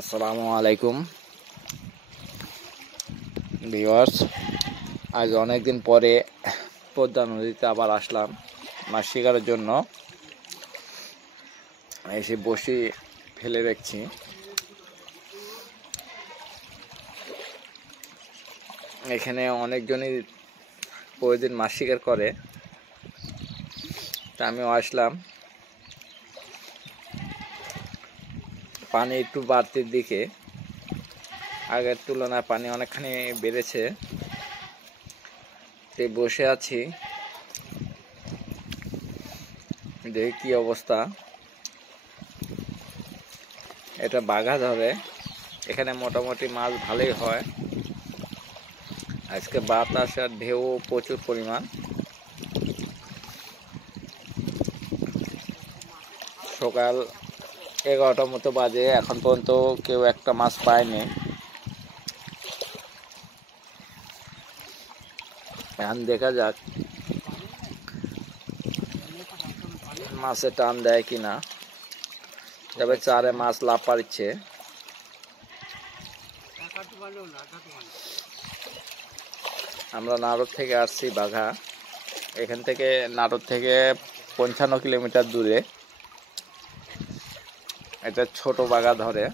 আসসালামু আলাইকুম ভিউয়ার্স। আজ অনেক দিন পরে পদ্মা নদীতে আবার আসলাম মাছ শিকারের জন্য। এসে বসি ফেলে দেখছি, এখানে অনেকজনই প্রতিদিন মাছ শিকার করে, তা আমিও আসলাম। পানি একটু বাড়তির দিকে, আগের তুলনায় পানি অনেকখানি বেড়েছে। বসে আছি, দেখি কি অবস্থা। এটা বাঘা ধরে, এখানে মোটামুটি মাছ ভালোই হয়। আজকে বাতাস আর ঢেউ প্রচুর পরিমাণ। সকাল 11টার মতো বাজে, এখন পর্যন্ত কেউ একটা মাছ পায়নি। এখন দেখা যাক মাছে টান দেয় কিনা। তবে চারে মাছ লাভ পাচ্ছে। আমরা নাটোর থেকে আসছি বাঘা, এখান থেকে নাটোর থেকে 55 কিলোমিটার দূরে। এটা ছোট বাঘা ধরে।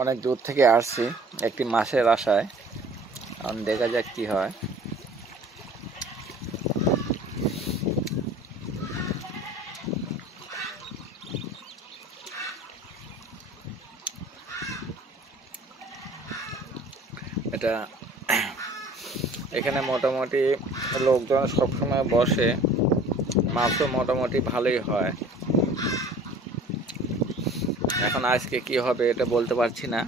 অনেক দূর থেকে আসছি একটি মাছের আশায়, এখন দেখা যাক কি হয়। এটা এখানে মোটামুটি লোকজন সবসময় বসে, মাছও মোটামুটি ভালোই হয়। এখন আজকে কি হবে এটা বলতে পারছি না,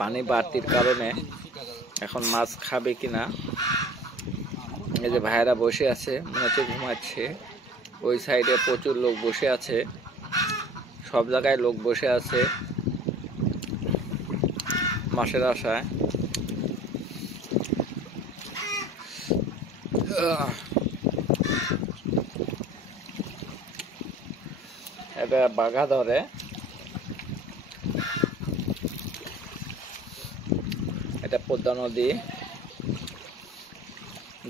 পানি বাড়তির কারণে এখন মাছ খাবে কিনা। এই যে ভাইরা বসে আছে, মনে হচ্ছে ঘুমাচ্ছে। ওই সাইডে প্রচুর লোক বসে আছে, সব জায়গায় লোক বসে আছে মাছের আশায়। এটা বাঘা ধরে। এটা পদ্মা নদী,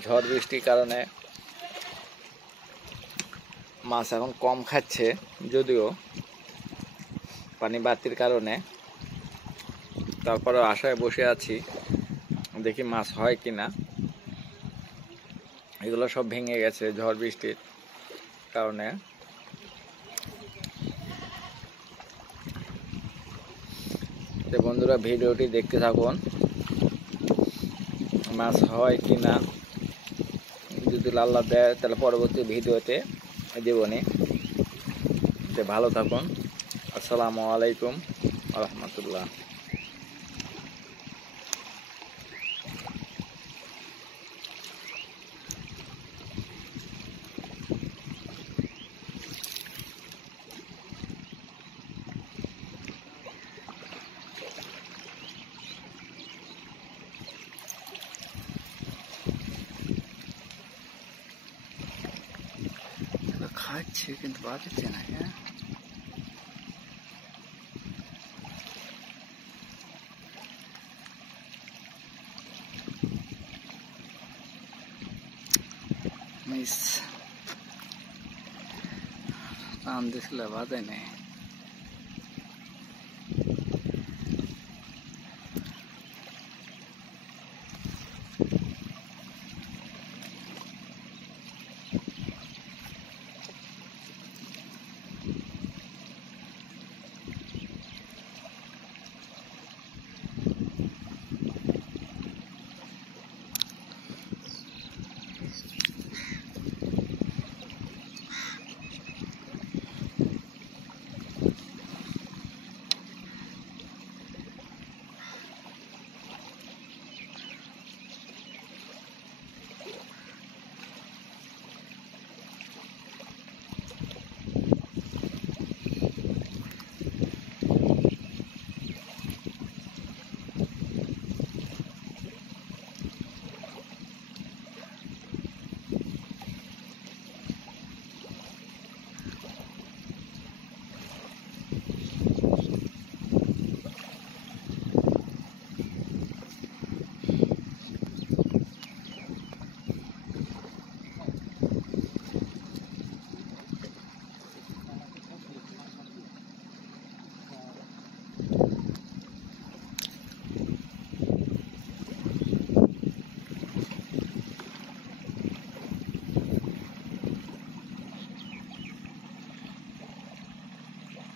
ঝড় বৃষ্টির কারণে মাছ এখন কম খাচ্ছে, যদিও পানি বাড়তির কারণে। তারপরে আশায় বসে আছি, দেখি মাছ হয় কিনা। এগুলো সব ভেঙে গেছে ঝড় বৃষ্টির কারণে। তো বন্ধুরা, ভিডিওটি দেখতে থাকুন, মাছ হয় কিনা। যদি আল্লাহ দেয় তাহলে পরবর্তী ভিডিওতে দেবনি। তো ভালো থাকুন। আসসালামু আলাইকুম রহমতুল্লাহ। খাচ্ছে কিন্তু বাঁচছে না। হ্যাঁ, মিস টান দিছিল, বাজে নেই।